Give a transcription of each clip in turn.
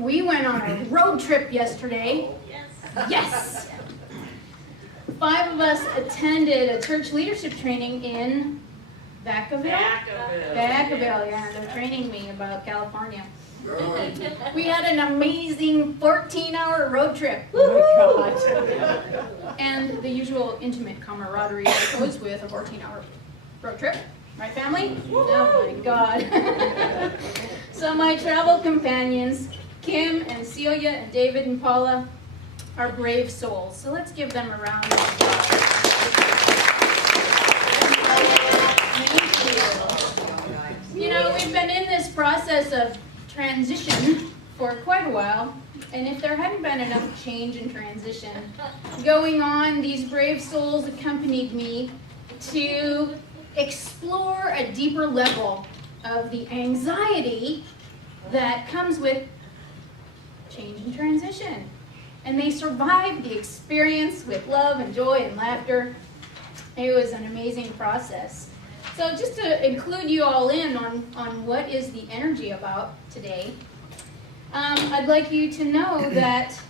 we went on a road trip yesterday. Yes! 5 of us attended a church leadership training in Vacaville? Vacaville, yeah, they're training me about California. We had an amazing 14-hour road trip. Oh my God. And the usual intimate camaraderie that goes with a 14-hour road trip. Right, family? Oh my God. So my travel companions, Kim and Celia and David and Paula, are brave souls. So let's give them a round of applause. Thank you. You know, we've been in this process of transition for quite a while, and if there hadn't been enough change and transition going on, these brave souls accompanied me to explore a deeper level of the anxiety that comes with change and transition. And they survived the experience with love and joy and laughter. It was an amazing process. So just to include you all in on what is the energy about today, I'd like you to know that,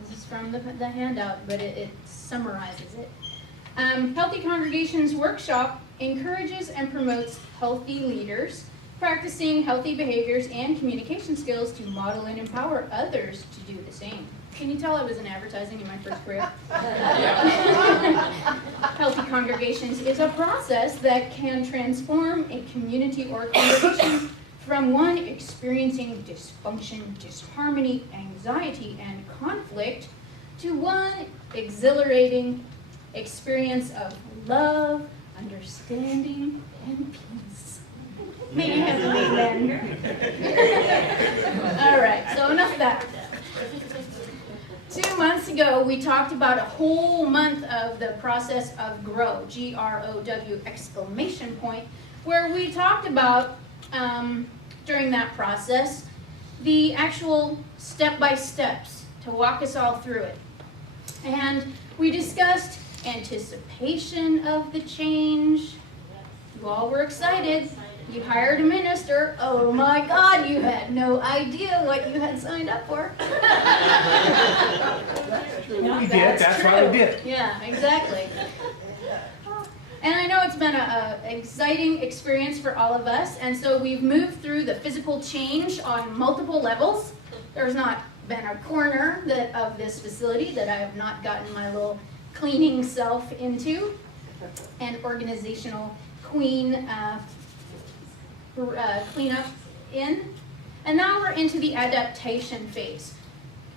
this is from the handout, but it summarizes it. Healthy Congregations Workshop encourages and promotes healthy leaders, practicing healthy behaviors and communication skills to model and empower others to do the same. Can you tell I was in advertising in my first career? Healthy Congregations is a process that can transform a community or congregation from one experiencing dysfunction, disharmony, anxiety, and conflict to one exhilarating experience of love, understanding, and peace. May you have an amen. All right, so enough of that. 2 months ago, we talked about a whole month of the process of GROW, G-R-O-W exclamation point, where we talked about, during that process, the actual step-by-steps to walk us all through it. And we discussed anticipation of the change. You all were excited. You hired a minister. Oh my God, you had no idea what you had signed up for. We did, that's why we did. Yeah, exactly. And I know it's been an exciting experience for all of us, and so we've moved through the physical change on multiple levels. There's not been a corner of this facility that I have not gotten my little cleaning self into, and organizational cleanup in. And now we're into the adaptation phase,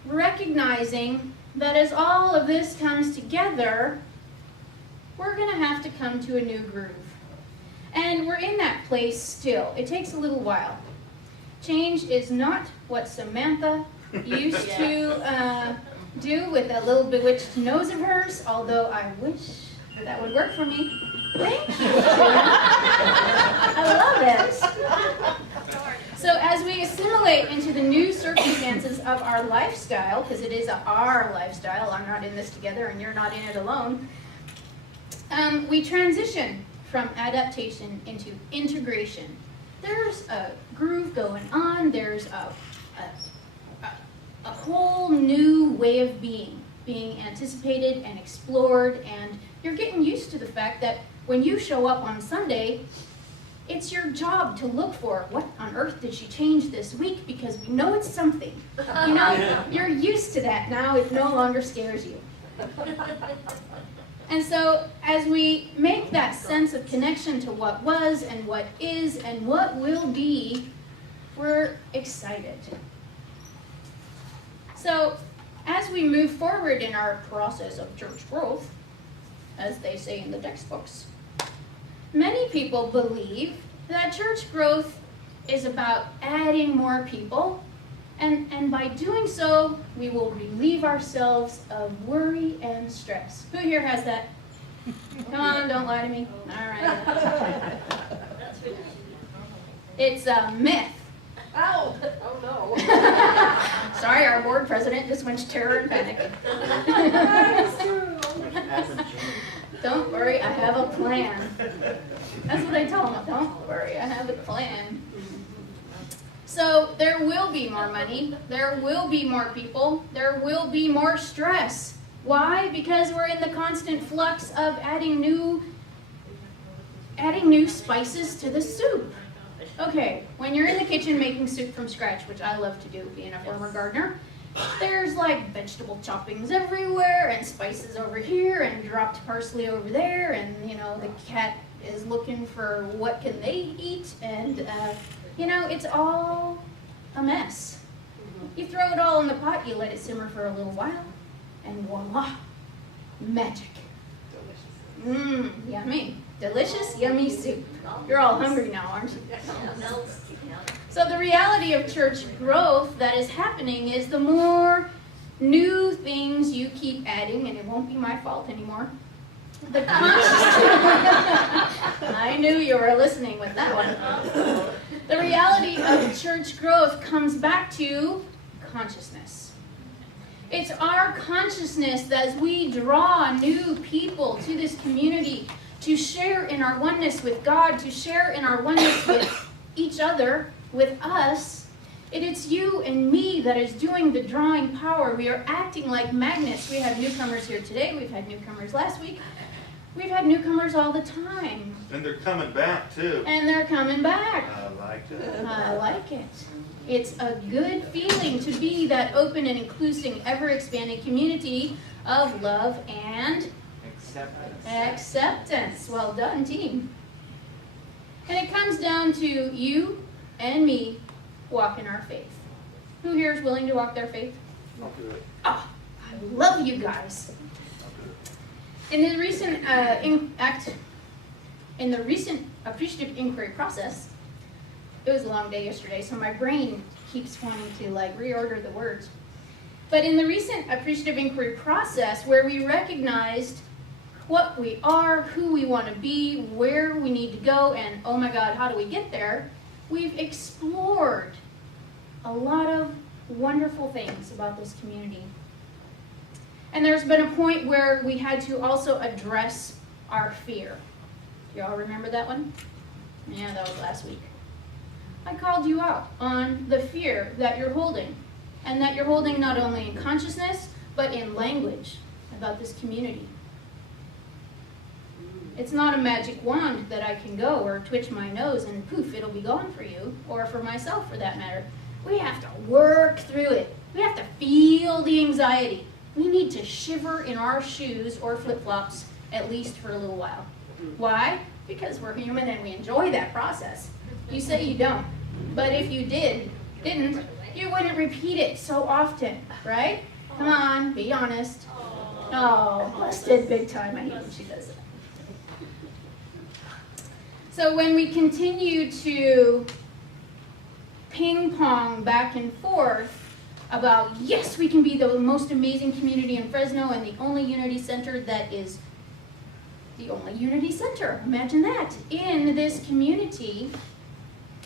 recognizing that as all of this comes together, we're going to have to come to a new groove. And we're in that place still. It takes a little while. Change is not what Samantha used to do with that little bewitched nose of hers, although I wish that would work for me. Thank you. I love it. So as we assimilate into the new circumstances of our lifestyle, because it is our lifestyle, I'm not in this together and you're not in it alone, we transition from adaptation into integration. There's a groove going on, there's a whole new way of being anticipated and explored, and you're getting used to the fact that when you show up on Sunday, it's your job to look for what on earth did she change this week, because we know it's something. You know, you're used to that now, it no longer scares you. And so as we make that sense of connection to what was and what is and what will be, we're excited. So as we move forward in our process of church growth, as they say in the textbooks, many people believe that church growth is about adding more people, and by doing so, we will relieve ourselves of worry and stress. Who here has that? Come on, don't lie to me. All right. It's a myth. Oh no. Sorry, our board president just went to terror and panic. Don't worry, I have a plan. That's what I tell them. Don't worry, I have a plan. So there will be more money, there will be more people, there will be more stress. Why? Because we're in the constant flux of adding new spices to the soup. Okay, when you're in the kitchen making soup from scratch, which I love to do being a former gardener, there's like vegetable choppings everywhere and spices over here and dropped parsley over there, and you know, the cat is looking for what can they eat, and you know, it's all a mess. You throw it all in the pot, you let it simmer for a little while, and voila, magic. Mmm, yummy. Delicious, yummy soup. You're all hungry now, aren't you? So the reality of church growth that is happening is the more new things you keep adding, and it won't be my fault anymore, the I knew you were listening with that one. The reality of church growth comes back to consciousness. It's our consciousness that as we draw new people to this community to share in our oneness with God, to share in our oneness with each other, with us, it's you and me that is doing the drawing power. We are acting like magnets. We have newcomers here today. We've had newcomers last week. We've had newcomers all the time. And they're coming back, too. And they're coming back. I like that. I like it. It's a good feeling to be that open and inclusive, ever-expanding community of love and acceptance. Well done, team. And it comes down to you and me walking our faith. Who here is willing to walk their faith? I'll do it. Oh, I love you guys. In the recent appreciative inquiry process, it was a long day yesterday, so my brain keeps wanting to like reorder the words. But in the recent appreciative inquiry process, where we recognized what we are, who we want to be, where we need to go, and oh my God, how do we get there? We've explored a lot of wonderful things about this community. And there's been a point where we had to also address our fear. Y'all remember that one? Yeah, that was last week. I called you out on the fear that you're holding, and that you're holding not only in consciousness, but in language about this community. It's not a magic wand that I can go or twitch my nose and poof, it'll be gone for you, or for myself for that matter. We have to work through it. We have to feel the anxiety. We need to shiver in our shoes or flip-flops, at least for a little while. Why? Because we're human and we enjoy that process. You say you don't, but if you didn't, you wouldn't repeat it so often, right? Come on, be honest. Oh, busted big time. I hate when she does that. So when we continue to ping pong back and forth about, yes, we can be the most amazing community in Fresno and the only Unity Center that is the only Unity Center, imagine that, in this community,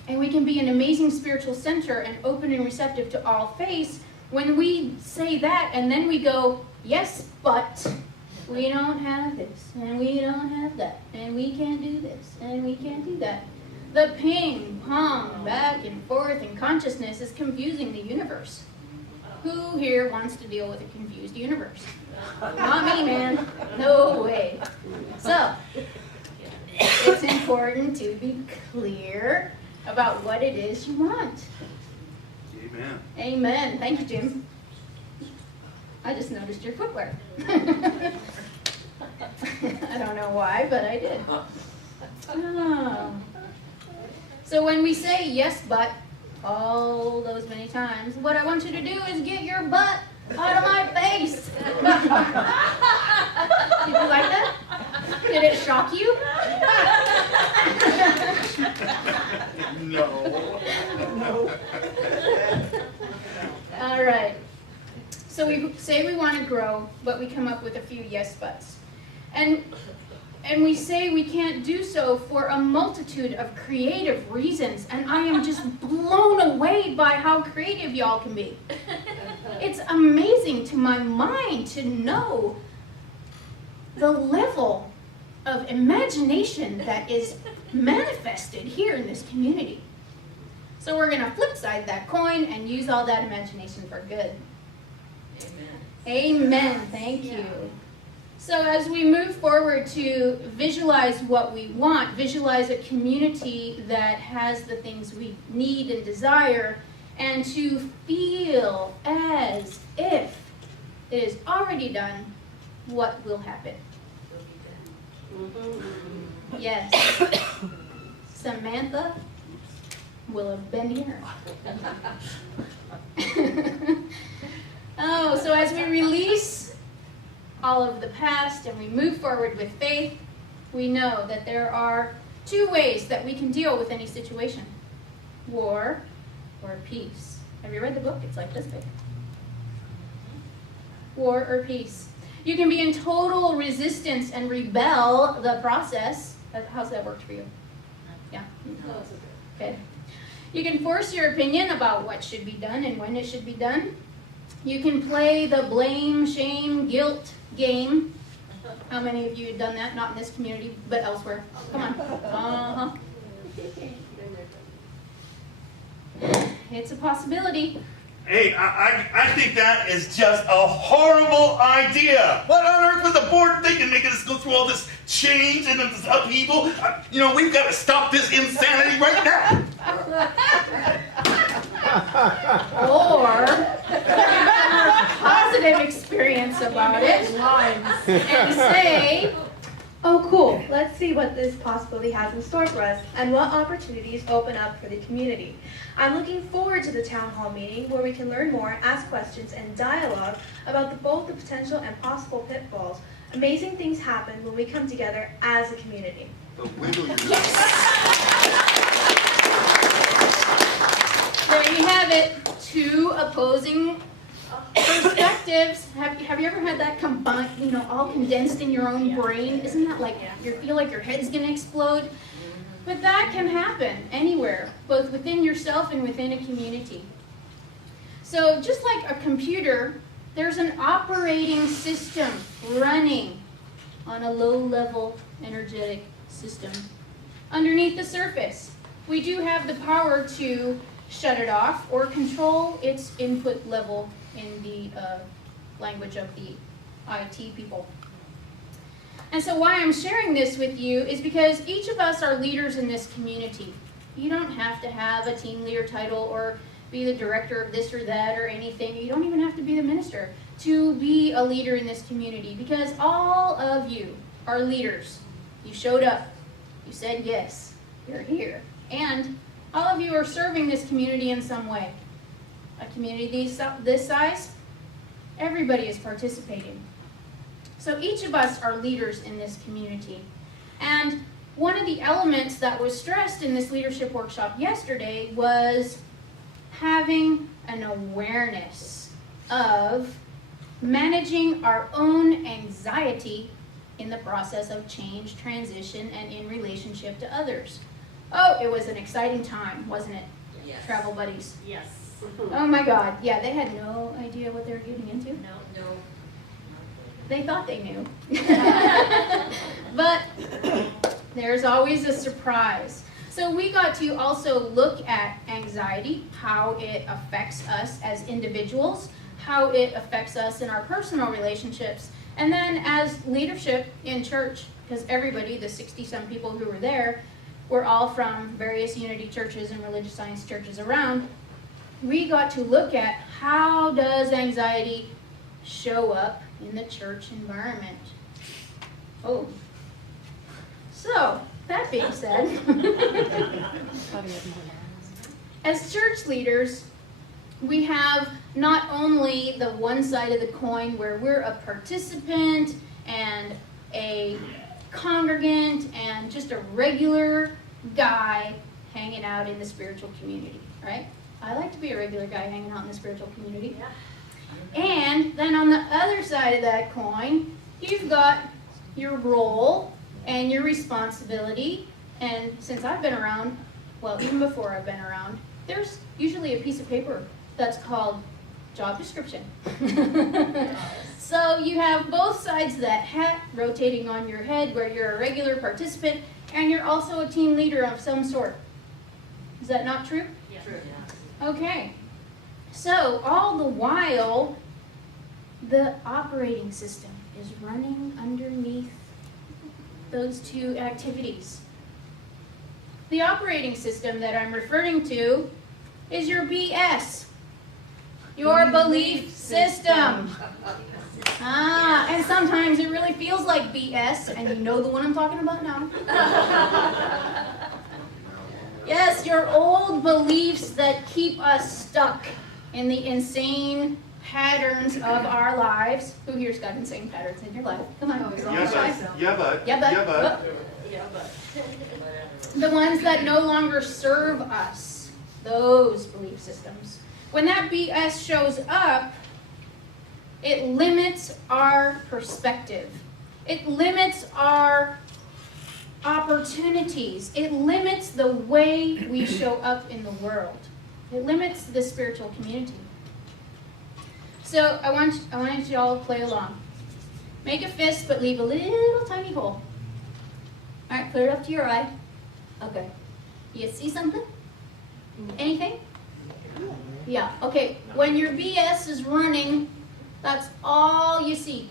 and we can be an amazing spiritual center and open and receptive to all faiths. When we say that and then we go, yes, but we don't have this, and we don't have that, and we can't do this, and we can't do that. The ping pong back and forth in consciousness is confusing the universe. Who here wants to deal with a confused universe? Not me, man. No way. So, it's important to be clear about what it is you want. Amen. Amen. Thank you, Jim. I just noticed your footwear. I don't know why, but I did. Oh. So when we say yes, but, all those many times, what I want you to do is get your butt out of my face. Did you like that? Did it shock you? No. All right. So we say we want to grow, but we come up with a few yes buts. And we say we can't do so for a multitude of creative reasons, and I am just blown away by how creative y'all can be. It's amazing to my mind to know the level of imagination that is manifested here in this community. So we're going to flip side that coin and use all that imagination for good. Amen. Thank you. So as we move forward to visualize what we want, visualize a community that has the things we need and desire, and to feel as if it is already done, what will happen? Yes. Samantha will have been here. Oh, so as we release all of the past and we move forward with faith, we know that there are two ways that we can deal with any situation: war or peace. Have you read the book? It's like this big. War or peace. You can be in total resistance and rebel the process. How's that worked for you? Yeah? Good. You can force your opinion about what should be done and when it should be done. You can play the blame, shame, guilt game. How many of you have done that? Not in this community, but elsewhere. Come on. Uh-huh. It's a possibility. Hey, I think that is just a horrible idea. What on earth was the board thinking, making us go through all this change and this upheaval? We've got to stop this insanity right now. Or have a positive experience about it and say, oh cool, let's see what this possibility has in store for us and what opportunities open up for the community. I'm looking forward to the town hall meeting where we can learn more, ask questions, and dialogue about both the potential and possible pitfalls. Amazing things happen when we come together as a community. there you have it. Two opposing perspectives. Have you ever had that combined, all condensed in your own brain? Isn't that like, you feel like your head's going to explode? But that can happen anywhere, both within yourself and within a community. So just like a computer, there's an operating system running on a low-level energetic system. Underneath the surface, we do have the power to shut it off or control its input level in the language of the IT people. And so why I'm sharing this with you is because each of us are leaders in this community. You don't have to have a team leader title or be the director of this or that or anything. You don't even have to be the minister to be a leader in this community, because all of you are leaders. You showed up. You said yes. You're here. And all of you are serving this community in some way. A community this size, everybody is participating. So each of us are leaders in this community. And one of the elements that was stressed in this leadership workshop yesterday was having an awareness of managing our own anxiety in the process of change, transition, and in relationship to others. Oh, it was an exciting time, wasn't it? Yes. Travel buddies. Yes. Oh my God, yeah, they had no idea what they were getting into. No. They thought they knew. But there's always a surprise. So we got to also look at anxiety, how it affects us as individuals, how it affects us in our personal relationships, and then as leadership in church, because everybody, the 60-some people who were there, were all from various unity churches and religious science churches around. We got to look at how does anxiety show up in the church environment. Oh. So, that being said, as church leaders, we have not only the one side of the coin where we're a participant and a congregant and just a regular guy hanging out in the spiritual community, right? I like to be a regular guy hanging out in the spiritual community. Yeah. And then on the other side of that coin, you've got your role and your responsibility. And since I've been around, well, even before I've been around, there's usually a piece of paper that's called job description. So you have both sides of that hat rotating on your head where you're a regular participant and you're also a team leader of some sort. Is that not true? Yeah. Okay. So all the while, the operating system is running underneath those two activities. The operating system that I'm referring to is your BS, your belief system. And sometimes it really feels like BS, and you know the one I'm talking about now. Yes, your old beliefs that keep us stuck in the insane patterns of our lives. Who here's got insane patterns in your life? Come on. Yeah, but. The ones that no longer serve us, those belief systems. When that BS shows up, it limits our perspective. It limits our opportunities. It limits the way we show up in the world. It limits the spiritual community. So I want you all to play along. Make a fist, but leave a little tiny hole. All right, put it up to your eye. Okay. You see something? Anything? Yeah. Okay. When your BS is running, that's all you see.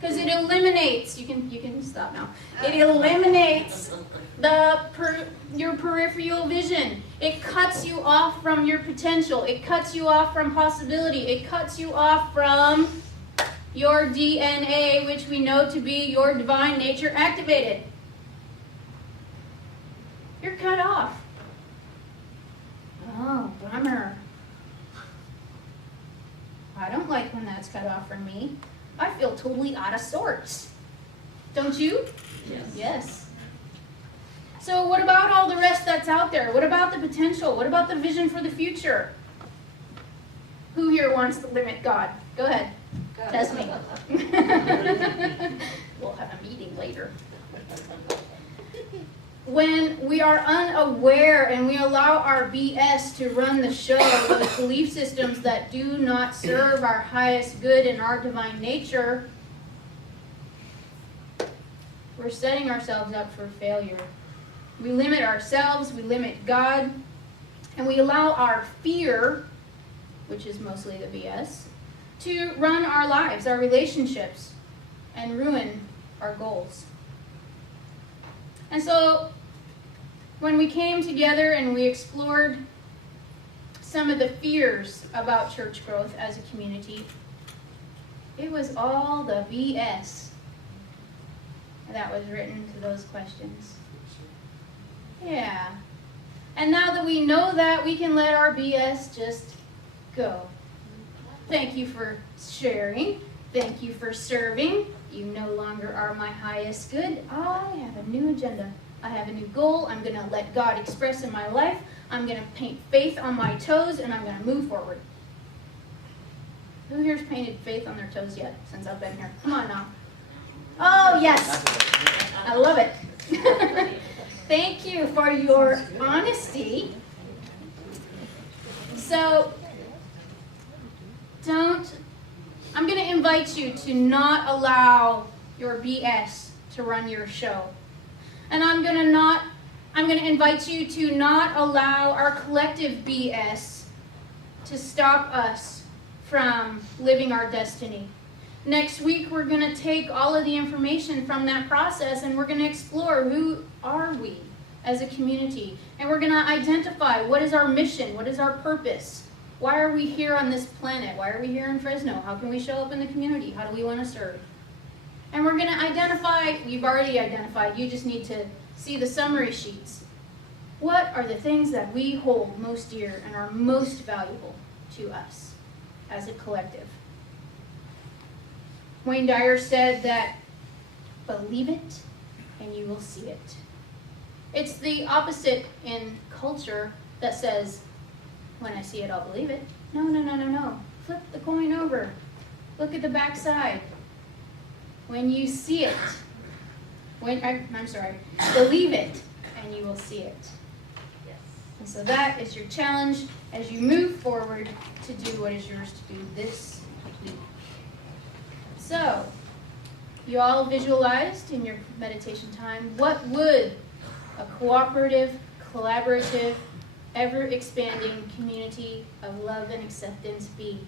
Because it eliminates. You can stop now. It eliminates your peripheral vision. It cuts you off from your potential. It cuts you off from possibility. It cuts you off from your DNA, which we know to be your divine nature activated. You're cut off. Oh, bummer. I don't like when that's cut off from me. I feel totally out of sorts. Don't you? Yes. Yes. So what about all the rest that's out there? What about the potential? What about the vision for the future? Who here wants to limit God? Go ahead. Test me. We'll have a meeting later. When we are unaware and we allow our BS to run the show, those belief systems that do not serve our highest good and our divine nature, we're setting ourselves up for failure. We limit ourselves, we limit God, and we allow our fear, which is mostly the BS, to run our lives, our relationships, and ruin our goals. And so, when we came together and we explored some of the fears about church growth as a community, it was all the BS that was written to those questions. Yeah. And now that we know that, we can let our BS just go. Thank you for sharing. Thank you for serving. You no longer are my highest good. I have a new agenda. I have a new goal. I'm going to let God express in my life. I'm going to paint faith on my toes, and I'm going to move forward. Who here's painted faith on their toes yet since I've been here? Come on now. Oh, yes. I love it. Thank you for your honesty. So, I'm going to invite you to not allow your BS to run your show. And I'm going to invite you to not allow our collective BS to stop us from living our destiny. Next week, we're going to take all of the information from that process and we're going to explore who are we as a community. And we're going to identify what is our mission, what is our purpose. Why are we here on this planet? Why are we here in Fresno? How can we show up in the community? How do we want to serve? And we're going to identify, you've already identified, you just need to see the summary sheets. What are the things that we hold most dear and are most valuable to us as a collective? Wayne Dyer said that, believe it and you will see it. It's the opposite in culture that says, when I see it, I'll believe it. No. Flip the coin over. Look at the back side. When you see it, believe it, and you will see it. Yes. And so that is your challenge as you move forward to do what is yours to do this week. So, you all visualized in your meditation time, what would a cooperative, collaborative, ever-expanding community of love and acceptance be?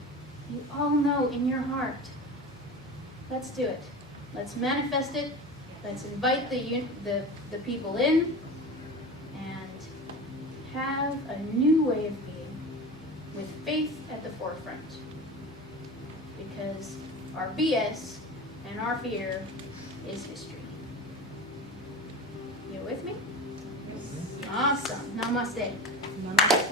You all know in your heart. Let's do it. Let's manifest it. Let's invite the people in and have a new way of being with faith at the forefront. Because our BS and our fear is history. You with me? Awesome. Namaste. Namaste.